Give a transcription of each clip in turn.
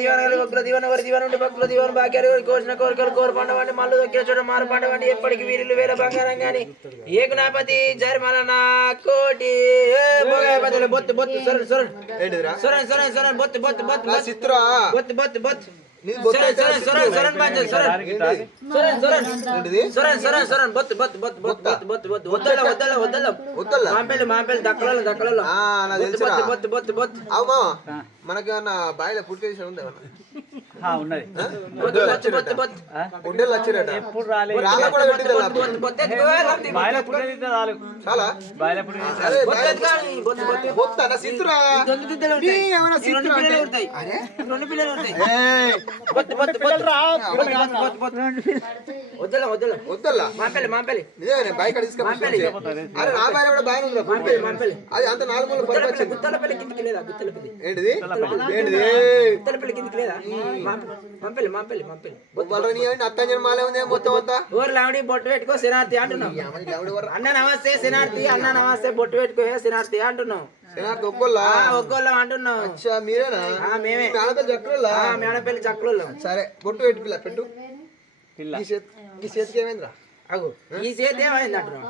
దీవెనలు భక్తుల దీవెన వారి దీవెన ఉండి భక్తుల దీవెన భాగ్యాలు కోసిన కోరికలు కోరపండవండి మల్లు దొక్కిన చోట మారపండవండి ఎప్పటికి వీరిల్లు వేల బంగారం గాని ఏకనాపతి జర్మల నా కోటి బొత్తు బొత్తు సొరన్ సొరన్ సొరన్ సొరన్ సొరన్ బొత్తు బొత్తు బొత్తు బొత్తు బొత్తు బొత్తు మనకేమన్నా బాయిలో పుట్టి ఉందా ఉన్నది అది అంత 4 గుత్తలపల్లి కిందికి లేదా గుత్తలపల్లి ఏంటిది గుత్తలపల్లి కిందికి లేదా మంపల్లి మంపల్లి మంపల్లి అత్తంజన మాలే ఉంది మొత్తం అంతా ఊరు లావడి బొట్టు పెట్టుకో శనార్థి అంటున్నావు అన్న నమస్తే శనార్థి అన్న నమస్తే బొట్టు పెట్టుకో శనార్థి అంటున్నావు ఒక్కోళ్ళం అంటున్నావు మీరేనా మేమే మేడపల్లి చక్కలు సరే బొట్టు పెట్టు పిల్ల పెట్టు ఈ చేతికి ఏమైందిరా ఈ చేతి ఏమైంది అంటున్నావు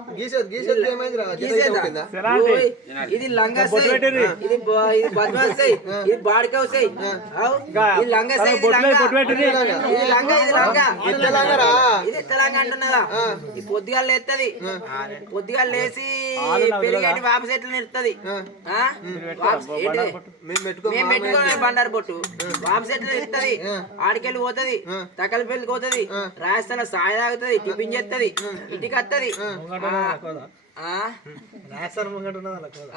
ఇది లంగా ఇది బద్మాసై ఇది బాడికౌసై ఇది లంగా ఇది తెలంగాణ అంటున్నదా ఈ పొద్దుగాలు లేస్తుంది పొద్దుగాలు లేసి పెరిగేటి వాప చెట్లు నిరుతుంది మేము పెట్టుకోవాలి బండారు బొట్టు వాప చెట్లు నిరుతుంది ఆడికెళ్ళి పోతుంది తకలి పెళ్లికి పోతుంది రాజస్థాన్ సాయ తాగుతుంది టిఫిన్ చేస్తుంది ఇంటికి వస్తుంది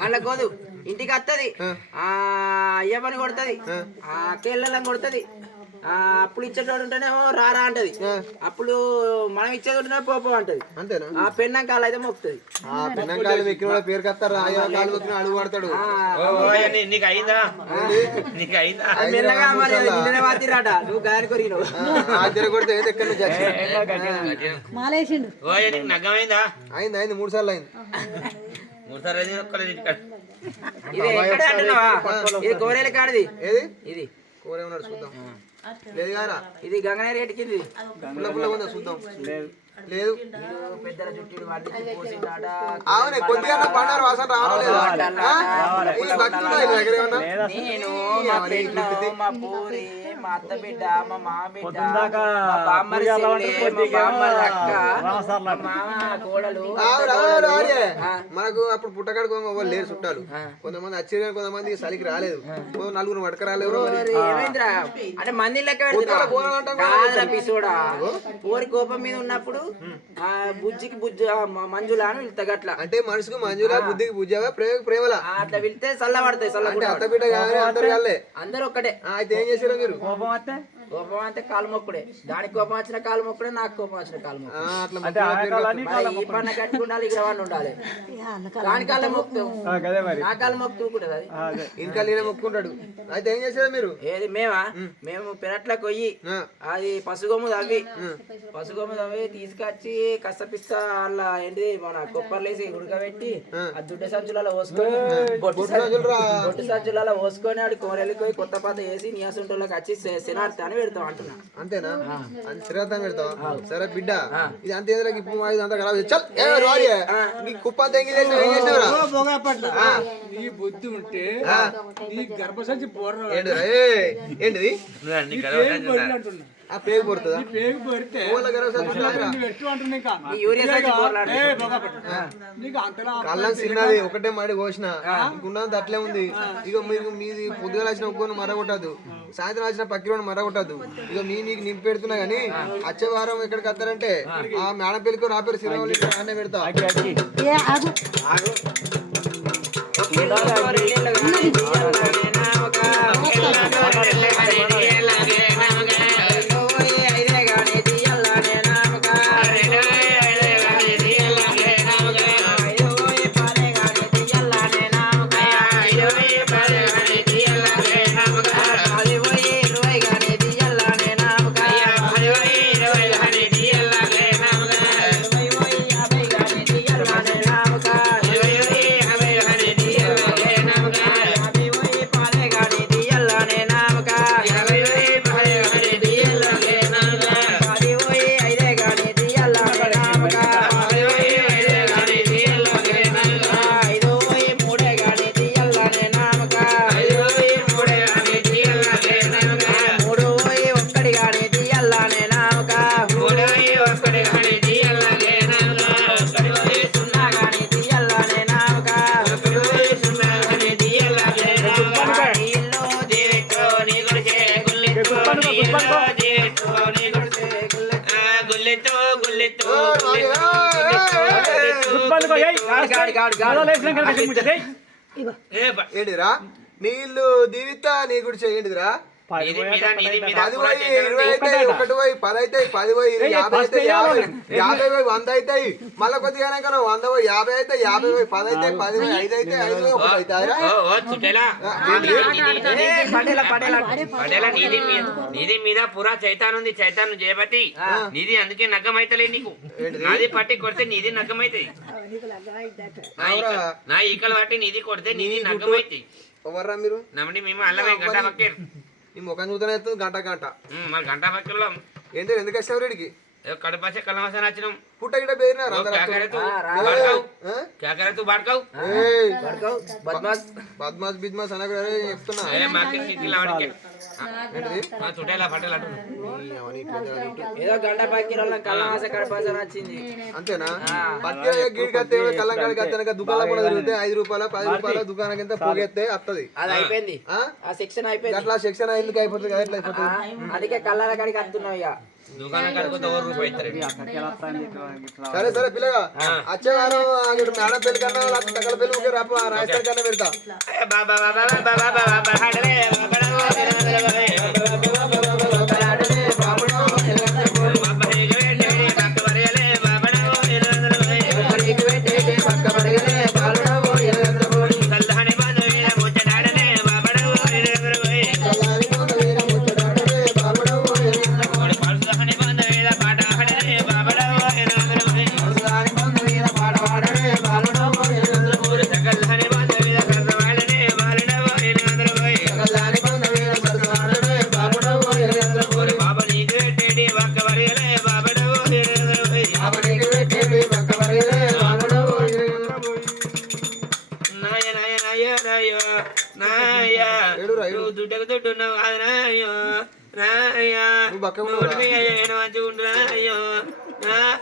అలా కోదు ఇంటికి వస్తుంది అయ్య పని కొడుతుంది కేళ్ళం కొడుతుంది అప్పుడు ఇచ్చేటోడు ఉంటేనేమో రారా అంటది అప్పుడు మనం ఇచ్చేది ఉంటేనే పోపో అంటది అంతేనా ఆ పెన్నంకాలు అయితే మొక్కుతుంది పేరు కత్తారు అడుగు పడతాడు మెల్లగా మరి నిన్ననే వాతిరాట నువ్వు గారి కొరిగినావు అయింది 3 సార్లు అయింది ఇది ఎక్కడ అంటున్నావా ఇది కోరేల కాడిది ఏది ఇది కోరే ఉన్నాడు చూద్దాం లేదు గారా ఇది గంగనేరు రేటు కింది పుల్ల ఉందా చూద్దాం లేదు పెద్దల జుట్టు అవునే కొద్దిగా బండారు వాసన నేను మా పూరి మా అత్త బిడ్డ మా మామ బిడ్డ బామ్మరి అక్క మామ కోడలు మనకు అప్పుడు పుట్టకాడు వాళ్ళు లేరు చుట్టాలు కొంతమంది వచ్చి కొంతమంది చలికి రాలేదు 4 మడక రాలేరు ఏమైందిరా అంటే మంది లెక్క పెడతా పిసోడా పోరి కోపం మీద ఉన్నప్పుడు బుజ్జికి బుజ్జి మంజులా అని వెళ్తా అట్లా అంటే మనసుకు మంజులా బుద్ధికి బుజ్జావా ప్రేమలా అట్లా వెళ్తే చల్ల పడతాయి చల్ల అత్త బిడ్డ అందరు ఒక్కటే అయితే ఏం చేసారు మీరు కోపం అంటే కాలు మొక్కుడే దానికి కోపం వచ్చిన కాలు మొక్కుడే నాకు కోపం వచ్చిన కాలు మొక్కు ఈ పన్న కట్టుకుండాలి ఇగ్రవాణి ఉండాలి దాని కాళ్ళ మొక్కుతాం నా కాళ్ళ మొక్కుతుంటది అది ఇంకా నేను మొక్కుంటాడు అయితే ఏం చేసారు మీరు ఏది మేము పెరట్లకు పోయి అది పసుగొమ్ము తవ్వి తీసుకొచ్చి కష్టపిస్త అలా ఏంటిది మన కొప్పర్లేసి ఉడకబెట్టి ఆ దుడ్డ సంచులలో పోసుకొని బొట్టు సంచులలో పోసుకొని ఆడి కోరెళ్ళకి పోయి కొత్త పాత వేసి నియాసుంటోళ్ళకి వచ్చి శనార్థి అని పెడతాం అంటున్నా అంతేనా శ్రీరార్థం పెడతావు సరే బిడ్డ ఇది అంతే ఇప్పుడు అంతా ఖరాబ్ కుప్ప ఈ బుద్ధి ఉంటే ఈ గర్భసంచి ఏంటిది పేగు పడుతుందా కళ్ళం చిన్నది ఒకటే మాడి కోసిన ఇంకున్నది అట్లే ఉంది ఇక మీరు మీది పొద్దుగా వచ్చిన ఒక్కొని మరగొట్టదు సాయంత్రం వచ్చిన పక్కిరోని మరగొట్టదు ఇక మీకు నింపి పెడుతున్నా గానీ వచ్చే వారం ఎక్కడికి వస్తారంటే ఆ మేడం పెళ్ళికో నా పేరు సినిమా అన్నే పెడతా ఏంటిదిరా నీళ్ళు దీవిత నీ గుడి ఏంటిదిరా 10 పోయి 20 అవుతాయి 1 పోయి 10 అవుతాయి 10 పోయి 50 అవుతాయి 50 పోయి 100 అవుతాయి మళ్ళీ కొద్దిగా 100 పోయి 50 అవుతాయి 50 పోయి 10 అవుతాయి 10 పోయి 5 అవుతాయి 5 పోయి 1 అవుతాయి నీది మీద పురా చైతాన్ ఉంది చైతాన్ జయపతి నీది అందుకే నగ్గం అయితలే నీకు నాది పట్టి కొడితే నీది నగ్గం అవుతాయి నా ఈకలు పట్టి నీది కొడితే నీది నగ్గం అవుతాయి ఎవర్రా మీరు నమ్మని మేము అల్లమే గంట పక్కే ఈ ముఖం చూతనే గంట మరి గంట పక్కలో ఏంటి ఎందుకు వచ్చావు రెడ్డికి కడపచ్చ కలమస నచ్చినాం పుట్ట గిట్ట పేరినారు బద్మాస్ బిద్మాస్ అని చెప్తున్నా ఏదో గంట పక్కి కలమాస కడపాస నచ్చింది అంతేనా పత్తి గీడికత్తే కళ్ళంకాడికి అత్తనక దుకాణం కూడా తిరిగితే 5 రూపాయల 10 రూపాయల దుకాణం కింద పోగేస్తే వస్తుంది అది అయిపోయింది ఆ సెక్షన్ అయిపోయింది అట్లా సెక్షన్ ఎందుకు అయిపోతుంది కదా ఎట్లా అయిపోతుంది అందుకే కళ్ళ కాడికి వస్తున్నావు ఇక సరే సరే పిల్లగా వచ్చే వారం మేడం పెళ్లి కన్నా తగ్గల పెళ్లి రాజస్థాన్ కన్నా పెడతా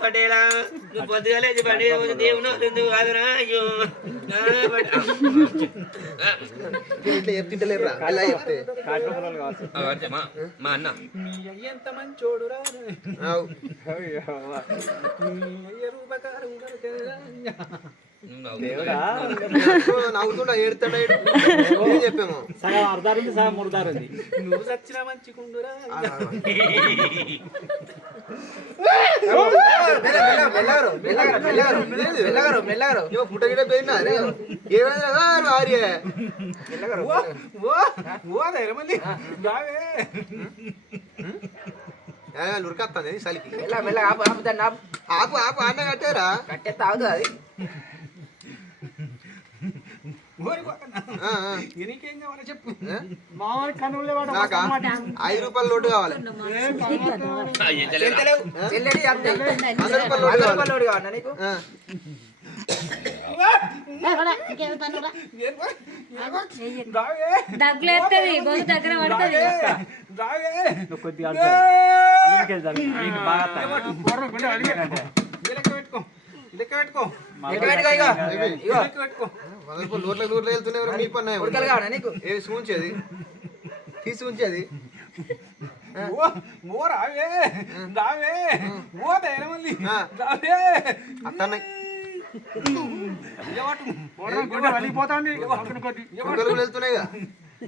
పటేలా నువ్వు పొద్దుగాలేసి బండి దేవుడు ఎందుకు కాదురా అయ్యో మా అన్న ఎంత మంచోడురా నవ్వుతుండా ఏడుతాడా చెప్పాము సగం అర్ధారుంది సగం మురదారుంది నువ్వు చచ్చినా మంచిగుండురా పుట్టగిడే పోయినా ఏమైనా భార్య ఉరికొస్తాను చలికి ఆపు ఆపు అన్న కట్టారా కట్టే తాగుతుంది అది చెప్పు నాకా 5 రూపాయల లోటు కావాలి 100 రూపాయల లోటు కావాలా నీకు దగ్గులేస్తుంది గొంతు దగ్గర పడుతుంది కొద్దిగా లెక్క పెట్టుకో నోట్లకు వెళ్తున్నాయి మీ పన్నాయి ఉడకలు కావాలా నీకు ఏది సూంచేది తీసి ఉంచేది అట్టన్నాయి వెళ్తున్నాయిగా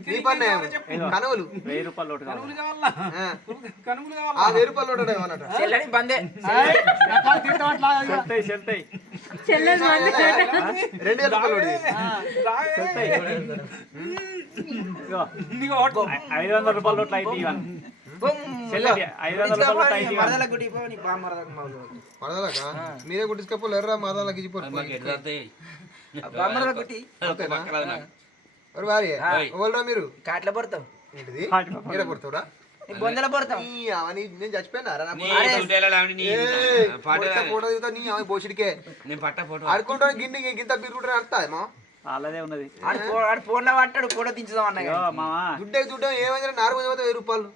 మీ పన్నాయి కనువులు 1000 రూపాయలు 1000 రూపాయలు అన్నట్టు చెల్లని బందే 2000 రూపాయలు 500 రూపాయల నోట్లు అయితే మీరే గుట్టించుకోపోలే ఎర్రా మరదలకి ఇచ్చిపోరు భార్య మీరు కాట్ల పడతాం ఏంటిది మీరే పడతావురా బొందల పడతాం నేను చచ్చిపోయినారా బోసిడికే ఆడుకుంటా గిన్నె గింత బిరుగుంటే అడతామా అలాదే ఉన్నది ఫోన్ లో పట్టాడు ఫోటో దించుదాం అన్న దుడ్డే దుడ్డం ఏమైనా 4 రూపాయలు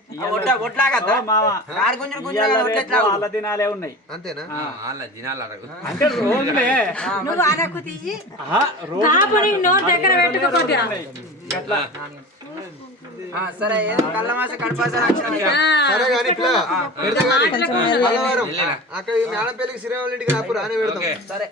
వాళ్ళ దినాలే ఉన్నాయి అంతేనా అంటే రోజులే నువ్వు అనకు తీసి నోరు దగ్గర పెట్టుకోపోతే సరే కళ్ళమాస కడపాస సరే కానీ ఇట్లా పెడతా కానీ మంగళవారం అక్కడ మేడం పెళ్లికి శ్రీరాముల ఇంటికి రాపు రాని పెడతాం సరే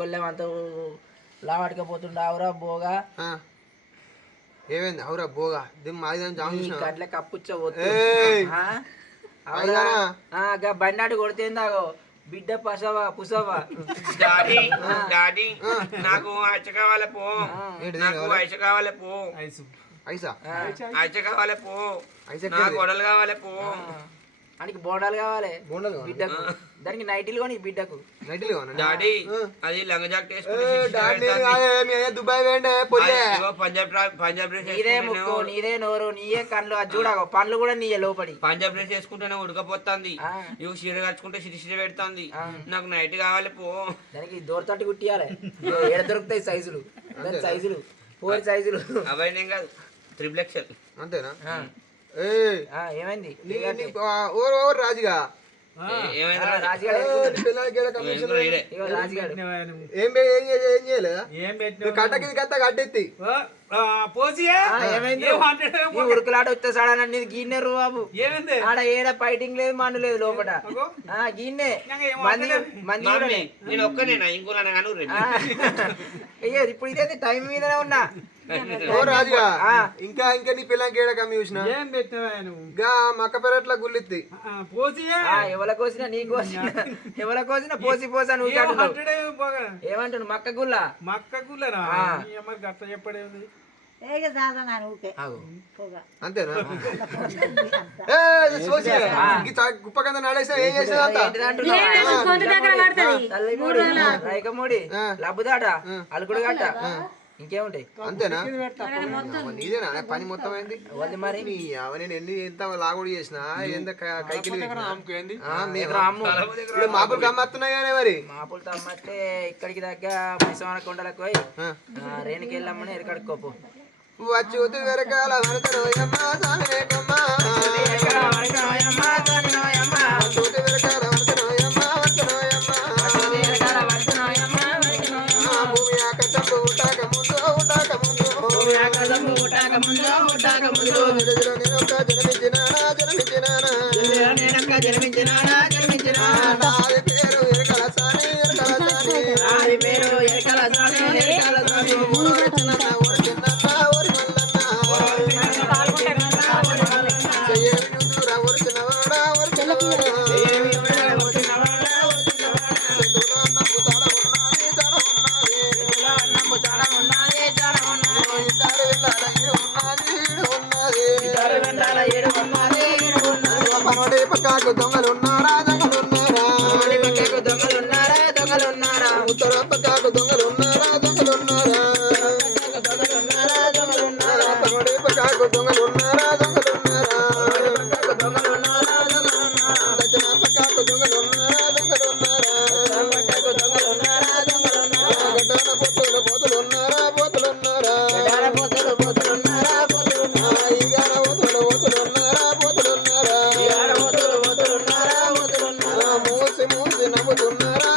కొల్లెం అంత లావాడకపోతుండే ఆవురా బోగా ఏమైంది అవురా బోగా దిమ్ మాది గట్ల కప్పుచ్చ ఏయ్. బండాడు కొడితేందాగో బిడ్డ పుసవా డాడీ డాడీ నాకు ఐచ కావాలి పో నాకు ఐచ కావాలి పో ఐసా ఐచ కావాలి పో ఐసా నాకు గొడవలు కావాలి పో ఆయనకి బోండాలు కావాలి బోండాలు కావాలా? బిడ్డకు దానికి నైటీలు కొని బిడ్డకు నైట్లు డాడీ అది లంగ జాకెట్ దుబాయ్ వేయండి పొద్దే పంజాబ్ డ్రెస్ నీదే ముక్కు నీదే నోరు నీయే కళ్ళు అది చూడగో పండ్లు కూడా నీయే లోపడి పంజాబ్ డ్రెస్ వేసుకుంటేనే ఉడకపోతుంది ఆ. ఇవి చీర కట్టుకుంటే సిరి పెడుతుంది నాకు నైట్ కావాలి పో దానికి దూరతోటి కుట్టియాలి ఏడ దొరుకుతాయి సైజులు దాని సైజులు 4 సైజులు అవన్నీ కాదు త్రిబుల్ ఎక్సెల్ అంతేనా ఆ. ఏమైంది ఓరు రాజుగా ఏమైంది రాజుగాడు పిల్లలకి ఈడ కమిషన్ ఇగో రాజుగాడు ఏం చేయలేదా ఏం కట్టకి కట్ట కట్టెత్తి పోసియా ఏమైంది ఈ ఉరుకులాట వచ్చే సాడనండి గీన్నెరు బాబు ఏమైంది ఆడ ఏడ ఫైటింగ్ లేదు మన్ను లేదు లోపల గీన్నే మంది మంది కూడా మమ్మీ నేను ఒక్కనేనా ఇంకోలా అను అయ్యో ఇప్పుడు ఇదే టైం మీదనే ఉన్నా ఓ రాజుగా ఇంకా ఇంకా నీ పిల్లలకి ఏడ కమ్మి చూసిన ఏం పెట్టినవా నువ్వు గా మక్క పెరట్ల గుళ్ళెత్తి పోసియా ఎవల కోసినా నీ కోసినా ఎవల కోసినా పోసి పోసా నువ్వు ఏమంటాడు మక్క గుల్ల మక్క గుల్లరా మరి గట్ట చెప్పడే ఉంది అంతేనా కుప్ప కింద నడేసా ఏం చేసినా కొంత దగ్గర పడుతుంది రైకమూడి లబ్బుదాట అలుకుడు గట్ట ఇంకేముంటాయి అంతేనా నీదేనా పని మొత్తం అయింది వాళ్ళు మరి నేను ఎన్ని ఎంత లాగుడు చేసిన ఎంత కైకిలి అమ్ము మాపులు గమ్మత్తున్నాయి కానీ మరి మాపులతో అమ్మస్తే ఇక్కడికి దగ్గర మైసమాన కొండలకు పోయి రేణుకి వెళ్ళమ్మని ఎరకడుకోపు వచ్చి వెరకాల వరదరోయమ్మ సామినే కొమ్మ వెరకాల వరదరోయమ్మ భూమి ఆకాశంలో ఊటాక ముందు నేను ఒక జన్మించినానా నాది పేరు ఎరకల సాని పక్కకు దొంగలున్నారా ఉత్తర పక్కకు దొంగలున్నారా పగడి పక్కకు దొంగలున్నారా దక్షిణ పక్కకు దొంగలున్నారా గడ్డన పోతులున్నారా ఈగాన పోతులున్నారా మూసి నవ్వుతున్నారా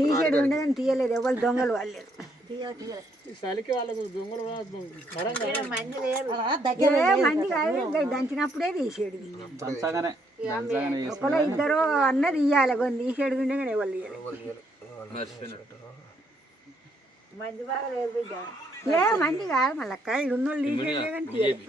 టీషర్ట్ ఉండే కానీ తీయలేదు ఎవరు దొంగలు వాళ్ళలేదు చలికి వాళ్ళకు దొంగలు మంది కాదు ఇంకా దంచినప్పుడే తీసేడు ఒకరు ఇద్దరు అన్నది ఇయ్యాలి కొన్ని తీసేడు ఉండే కానీ ఎవరు తీయాలి మంది బాగా లేదు ఏ మంది కాదు మళ్ళీ అక్క ఇడున్నోళ్ళు తీసేడు కానీ తీయాలి